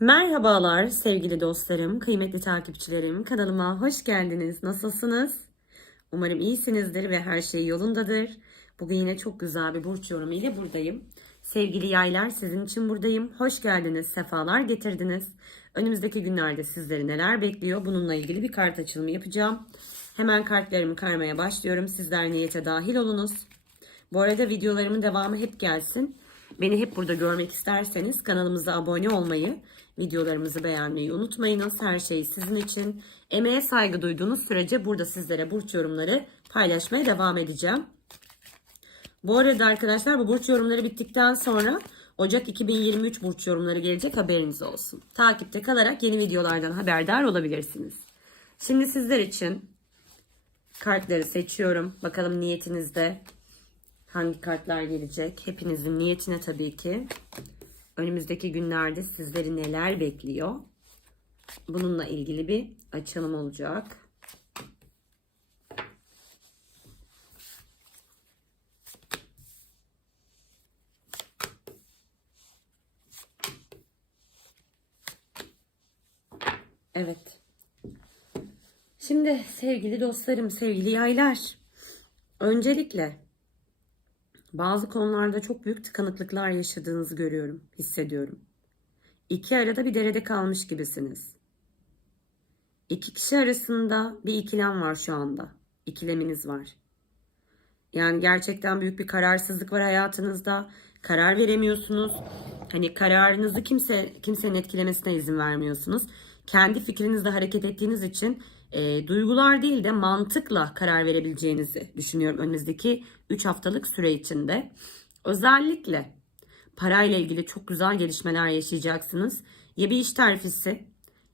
Merhabalar sevgili dostlarım, kıymetli takipçilerim. Kanalıma hoş geldiniz. Nasılsınız? Umarım iyisinizdir ve her şey yolundadır. Bugün yine çok güzel bir burç yorumu ile buradayım. Sevgili yaylar sizin için buradayım. Hoş geldiniz, sefalar getirdiniz. Önümüzdeki günlerde sizleri neler bekliyor? Bununla ilgili bir kart açılımı yapacağım. Hemen kartlarımı karmaya başlıyorum. Sizler niyete dahil olunuz. Bu arada videolarımın devamı hep gelsin. Beni hep burada görmek isterseniz kanalımıza abone olmayı, videolarımızı beğenmeyi unutmayınız. Her şey sizin için. Emeğe saygı duyduğunuz sürece burada sizlere burç yorumları paylaşmaya devam edeceğim. Bu arada arkadaşlar bu burç yorumları bittikten sonra Ocak 2023 burç yorumları gelecek haberiniz olsun. Takipte kalarak yeni videolardan haberdar olabilirsiniz. Şimdi sizler için kartları seçiyorum. Bakalım niyetinizde hangi kartlar gelecek? Hepinizin niyetine tabii ki. Önümüzdeki günlerde sizleri neler bekliyor? Bununla ilgili bir açılım olacak. Evet. Şimdi sevgili dostlarım, sevgili yaylar. Öncelikle bazı konularda çok büyük tıkanıklıklar yaşadığınızı görüyorum, hissediyorum. İki arada bir derede kalmış gibisiniz. İki kişi arasında bir ikilem var şu anda. İkileminiz var. Yani gerçekten büyük bir kararsızlık var hayatınızda. Karar veremiyorsunuz. Hani kararınızı kimse kimsenin etkilemesine izin vermiyorsunuz. Kendi fikrinizle hareket ettiğiniz için e, duygular değil de mantıkla karar verebileceğinizi düşünüyorum önümüzdeki 3 haftalık süre içinde. Özellikle parayla ilgili çok güzel gelişmeler yaşayacaksınız. Ya bir iş terfisi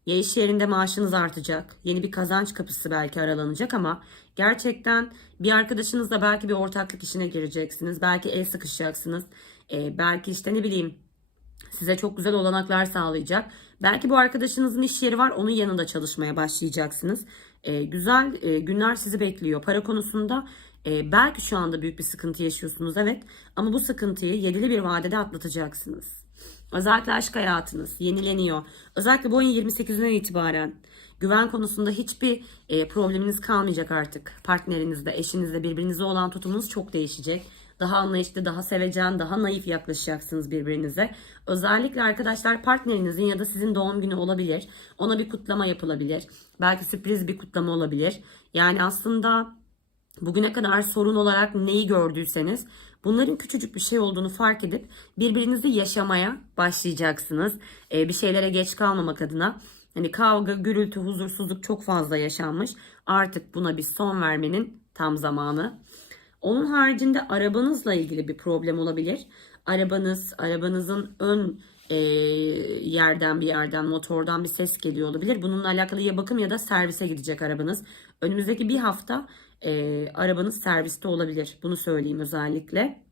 ya iş yerinde maaşınız artacak. Yeni bir kazanç kapısı belki aralanacak ama gerçekten bir arkadaşınızla belki bir ortaklık işine gireceksiniz. Belki el sıkışacaksınız. Ee, belki işte ne bileyim size çok güzel olanaklar sağlayacak. Belki bu arkadaşınızın iş yeri var onun yanında çalışmaya başlayacaksınız. Ee, güzel e, günler sizi bekliyor. Para konusunda e, belki şu anda büyük bir sıkıntı yaşıyorsunuz evet. Ama bu sıkıntıyı yedili bir vadede atlatacaksınız. Özellikle aşk hayatınız yenileniyor. Özellikle bu ayın 28'inden itibaren güven konusunda hiçbir e, probleminiz kalmayacak artık. Partnerinizle, eşinizle, birbirinize olan tutumunuz çok değişecek. Daha anlayışlı, daha sevecen, daha naif yaklaşacaksınız birbirinize. Özellikle arkadaşlar partnerinizin ya da sizin doğum günü olabilir. Ona bir kutlama yapılabilir. Belki sürpriz bir kutlama olabilir. Yani aslında bugüne kadar sorun olarak neyi gördüyseniz bunların küçücük bir şey olduğunu fark edip birbirinizi yaşamaya başlayacaksınız. Ee, bir şeylere geç kalmamak adına. Hani kavga, gürültü, huzursuzluk çok fazla yaşanmış. Artık buna bir son vermenin tam zamanı. Onun haricinde arabanızla ilgili bir problem olabilir. Arabanız, arabanızın ön e, yerden bir yerden motordan bir ses geliyor olabilir. Bununla alakalı ya bakım ya da servise gidecek arabanız. Önümüzdeki bir hafta e, arabanız serviste olabilir. Bunu söyleyeyim özellikle.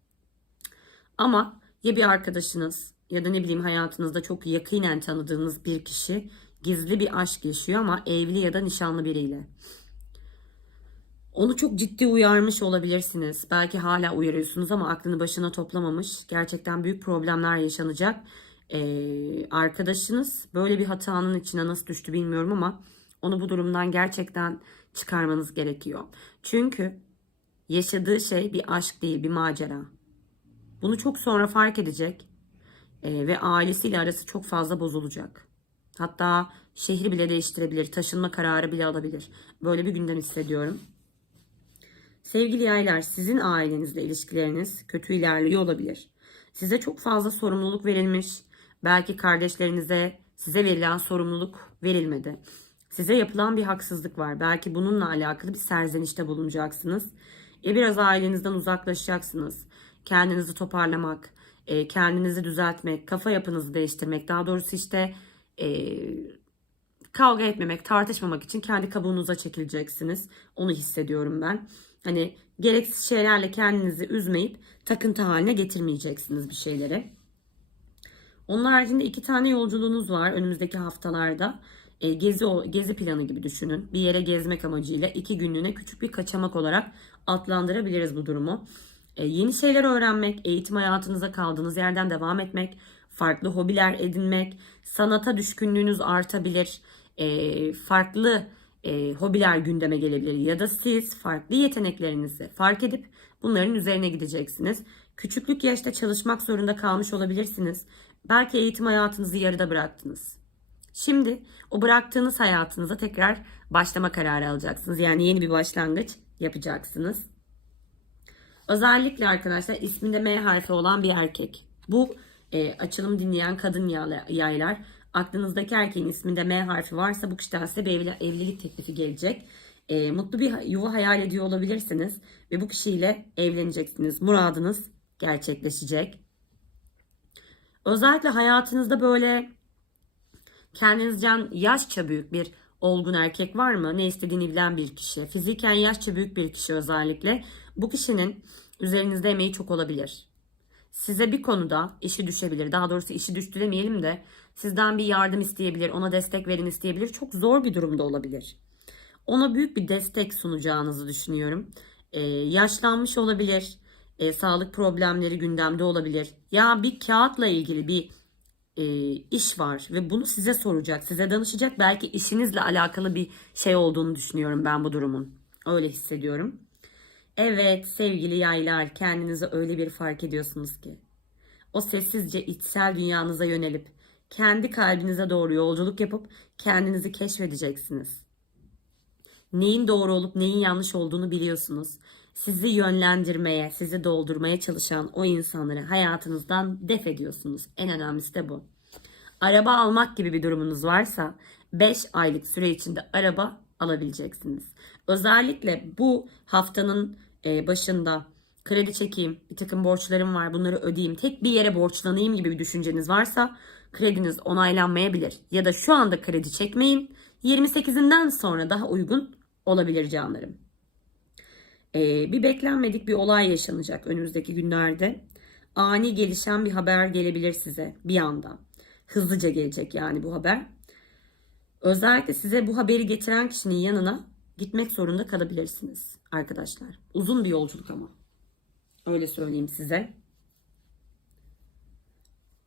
Ama ya bir arkadaşınız ya da ne bileyim hayatınızda çok yakinen tanıdığınız bir kişi gizli bir aşk yaşıyor ama evli ya da nişanlı biriyle. Onu çok ciddi uyarmış olabilirsiniz. Belki hala uyarıyorsunuz ama aklını başına toplamamış. Gerçekten büyük problemler yaşanacak. Ee, arkadaşınız böyle bir hatanın içine nasıl düştü bilmiyorum ama onu bu durumdan gerçekten çıkarmanız gerekiyor. Çünkü yaşadığı şey bir aşk değil, bir macera. Bunu çok sonra fark edecek ee, ve ailesiyle arası çok fazla bozulacak. Hatta şehri bile değiştirebilir, taşınma kararı bile alabilir. Böyle bir gündem hissediyorum. Sevgili yaylar, sizin ailenizle ilişkileriniz kötü ilerliyor olabilir. Size çok fazla sorumluluk verilmiş. Belki kardeşlerinize size verilen sorumluluk verilmedi. Size yapılan bir haksızlık var. Belki bununla alakalı bir serzenişte bulunacaksınız. E biraz ailenizden uzaklaşacaksınız. Kendinizi toparlamak, e, kendinizi düzeltmek, kafa yapınızı değiştirmek. Daha doğrusu işte e, kavga etmemek, tartışmamak için kendi kabuğunuza çekileceksiniz. Onu hissediyorum ben. Hani gereksiz şeylerle kendinizi üzmeyip takıntı haline getirmeyeceksiniz bir şeyleri. Onun haricinde iki tane yolculuğunuz var önümüzdeki haftalarda. E, gezi gezi planı gibi düşünün. Bir yere gezmek amacıyla iki günlüğüne küçük bir kaçamak olarak adlandırabiliriz bu durumu. E, yeni şeyler öğrenmek, eğitim hayatınıza kaldığınız yerden devam etmek, farklı hobiler edinmek, sanata düşkünlüğünüz artabilir, e, farklı e, hobiler gündeme gelebilir ya da siz farklı yeteneklerinizi fark edip bunların üzerine gideceksiniz. Küçüklük yaşta çalışmak zorunda kalmış olabilirsiniz. Belki eğitim hayatınızı yarıda bıraktınız. Şimdi o bıraktığınız hayatınıza tekrar başlama kararı alacaksınız. Yani yeni bir başlangıç yapacaksınız. Özellikle arkadaşlar isminde M harfi olan bir erkek. Bu e, açılım dinleyen kadın yayla- yaylar. Aklınızdaki erkeğin isminde M harfi varsa bu kişiden size bir evli- evlilik teklifi gelecek. E, mutlu bir yuva hayal ediyor olabilirsiniz. Ve bu kişiyle evleneceksiniz. Muradınız gerçekleşecek. Özellikle hayatınızda böyle kendinizden yaşça büyük bir olgun erkek var mı? Ne istediğini bilen bir kişi. Fiziken yaşça büyük bir kişi özellikle. Bu kişinin üzerinizde emeği çok olabilir. Size bir konuda işi düşebilir. Daha doğrusu işi düştü demeyelim de sizden bir yardım isteyebilir. Ona destek verin isteyebilir. Çok zor bir durumda olabilir. Ona büyük bir destek sunacağınızı düşünüyorum. Ee, yaşlanmış olabilir. Ee, sağlık problemleri gündemde olabilir. Ya bir kağıtla ilgili bir e, iş var ve bunu size soracak, size danışacak. Belki işinizle alakalı bir şey olduğunu düşünüyorum ben bu durumun. Öyle hissediyorum. Evet sevgili yaylar kendinizi öyle bir fark ediyorsunuz ki. O sessizce içsel dünyanıza yönelip kendi kalbinize doğru yolculuk yapıp kendinizi keşfedeceksiniz. Neyin doğru olup neyin yanlış olduğunu biliyorsunuz. Sizi yönlendirmeye, sizi doldurmaya çalışan o insanları hayatınızdan def ediyorsunuz. En önemlisi de bu. Araba almak gibi bir durumunuz varsa 5 aylık süre içinde araba alabileceksiniz. Özellikle bu haftanın e, başında kredi çekeyim, bir takım borçlarım var bunları ödeyeyim, tek bir yere borçlanayım gibi bir düşünceniz varsa krediniz onaylanmayabilir. Ya da şu anda kredi çekmeyin, 28'inden sonra daha uygun olabilir canlarım. E, bir beklenmedik bir olay yaşanacak önümüzdeki günlerde. Ani gelişen bir haber gelebilir size bir anda. Hızlıca gelecek yani bu haber. Özellikle size bu haberi getiren kişinin yanına gitmek zorunda kalabilirsiniz arkadaşlar. Uzun bir yolculuk ama. Öyle söyleyeyim size.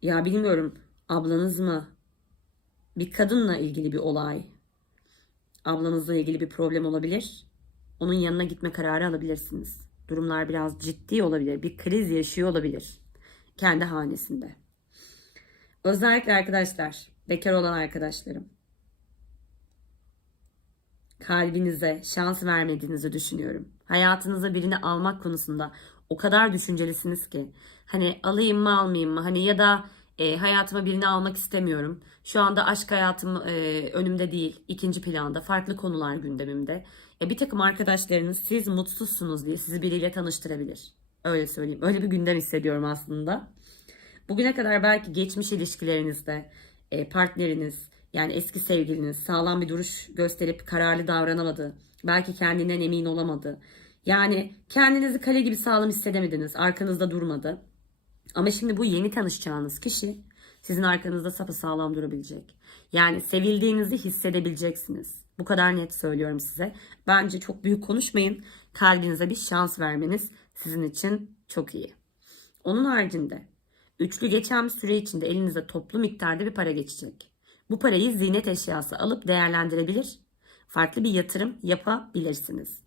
Ya bilmiyorum ablanız mı? Bir kadınla ilgili bir olay. Ablanızla ilgili bir problem olabilir. Onun yanına gitme kararı alabilirsiniz. Durumlar biraz ciddi olabilir. Bir kriz yaşıyor olabilir. Kendi hanesinde. Özellikle arkadaşlar, bekar olan arkadaşlarım. Kalbinize şans vermediğinizi düşünüyorum. Hayatınıza birini almak konusunda o kadar düşüncelisiniz ki. Hani alayım mı almayayım mı? Hani ya da e, hayatıma birini almak istemiyorum. Şu anda aşk hayatım e, önümde değil. ikinci planda. Farklı konular gündemimde. E, bir takım arkadaşlarınız siz mutsuzsunuz diye sizi biriyle tanıştırabilir. Öyle söyleyeyim. Öyle bir gündem hissediyorum aslında. Bugüne kadar belki geçmiş ilişkilerinizde e, partneriniz yani eski sevgiliniz sağlam bir duruş gösterip kararlı davranamadı. Belki kendinden emin olamadı. Yani kendinizi kale gibi sağlam hissedemediniz. Arkanızda durmadı. Ama şimdi bu yeni tanışacağınız kişi sizin arkanızda sapasağlam durabilecek. Yani sevildiğinizi hissedebileceksiniz. Bu kadar net söylüyorum size. Bence çok büyük konuşmayın. Kalbinize bir şans vermeniz sizin için çok iyi. Onun haricinde üçlü geçen bir süre içinde elinize toplu miktarda bir para geçecek. Bu parayı ziynet eşyası alıp değerlendirebilir, farklı bir yatırım yapabilirsiniz.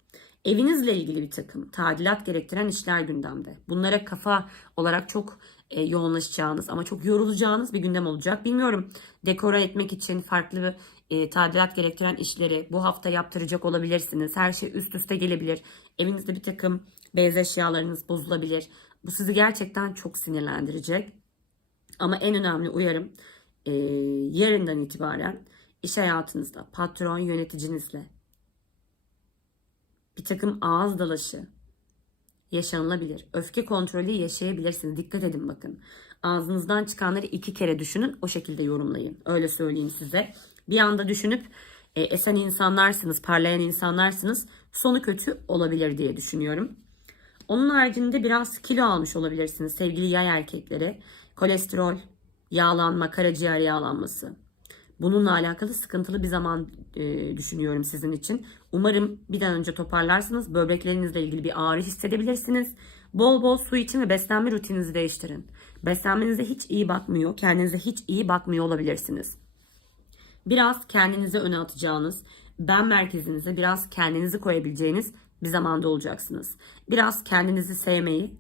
Evinizle ilgili bir takım tadilat gerektiren işler gündemde. Bunlara kafa olarak çok e, yoğunlaşacağınız ama çok yorulacağınız bir gündem olacak. Bilmiyorum dekora etmek için farklı e, tadilat gerektiren işleri bu hafta yaptıracak olabilirsiniz. Her şey üst üste gelebilir. Evinizde bir takım beyaz eşyalarınız bozulabilir. Bu sizi gerçekten çok sinirlendirecek. Ama en önemli uyarım e, yarından itibaren iş hayatınızda patron yöneticinizle bir takım ağız dalaşı yaşanılabilir. Öfke kontrolü yaşayabilirsiniz. Dikkat edin bakın. Ağzınızdan çıkanları iki kere düşünün. O şekilde yorumlayın. Öyle söyleyeyim size. Bir anda düşünüp e, esen insanlarsınız, parlayan insanlarsınız. Sonu kötü olabilir diye düşünüyorum. Onun haricinde biraz kilo almış olabilirsiniz sevgili yay erkekleri. Kolesterol, yağlanma, karaciğer yağlanması. Bununla alakalı sıkıntılı bir zaman e, düşünüyorum sizin için. Umarım bir an önce toparlarsınız. Böbreklerinizle ilgili bir ağrı hissedebilirsiniz. Bol bol su için ve beslenme rutininizi değiştirin. Beslenmenize hiç iyi bakmıyor, kendinize hiç iyi bakmıyor olabilirsiniz. Biraz kendinizi öne atacağınız, ben merkezinize biraz kendinizi koyabileceğiniz bir zamanda olacaksınız. Biraz kendinizi sevmeyi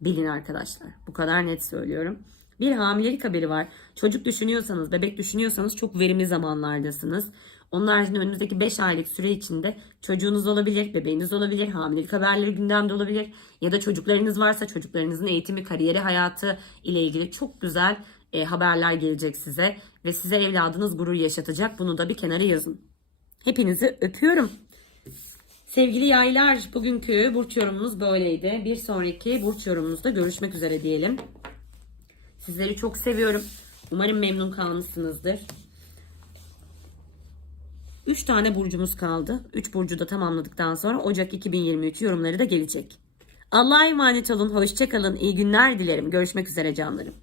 bilin arkadaşlar. Bu kadar net söylüyorum. Bir hamilelik haberi var. Çocuk düşünüyorsanız, bebek düşünüyorsanız çok verimli zamanlardasınız. Onun haricinde önümüzdeki 5 aylık süre içinde çocuğunuz olabilir, bebeğiniz olabilir, hamilelik haberleri gündemde olabilir. Ya da çocuklarınız varsa çocuklarınızın eğitimi, kariyeri, hayatı ile ilgili çok güzel e, haberler gelecek size. Ve size evladınız gurur yaşatacak. Bunu da bir kenara yazın. Hepinizi öpüyorum. Sevgili yaylar, bugünkü burç yorumunuz böyleydi. Bir sonraki burç yorumunuzda görüşmek üzere diyelim. Sizleri çok seviyorum. Umarım memnun kalmışsınızdır. 3 tane burcumuz kaldı. 3 burcu da tamamladıktan sonra Ocak 2023 yorumları da gelecek. Allah'a emanet olun, hoşçakalın, iyi günler dilerim. Görüşmek üzere canlarım.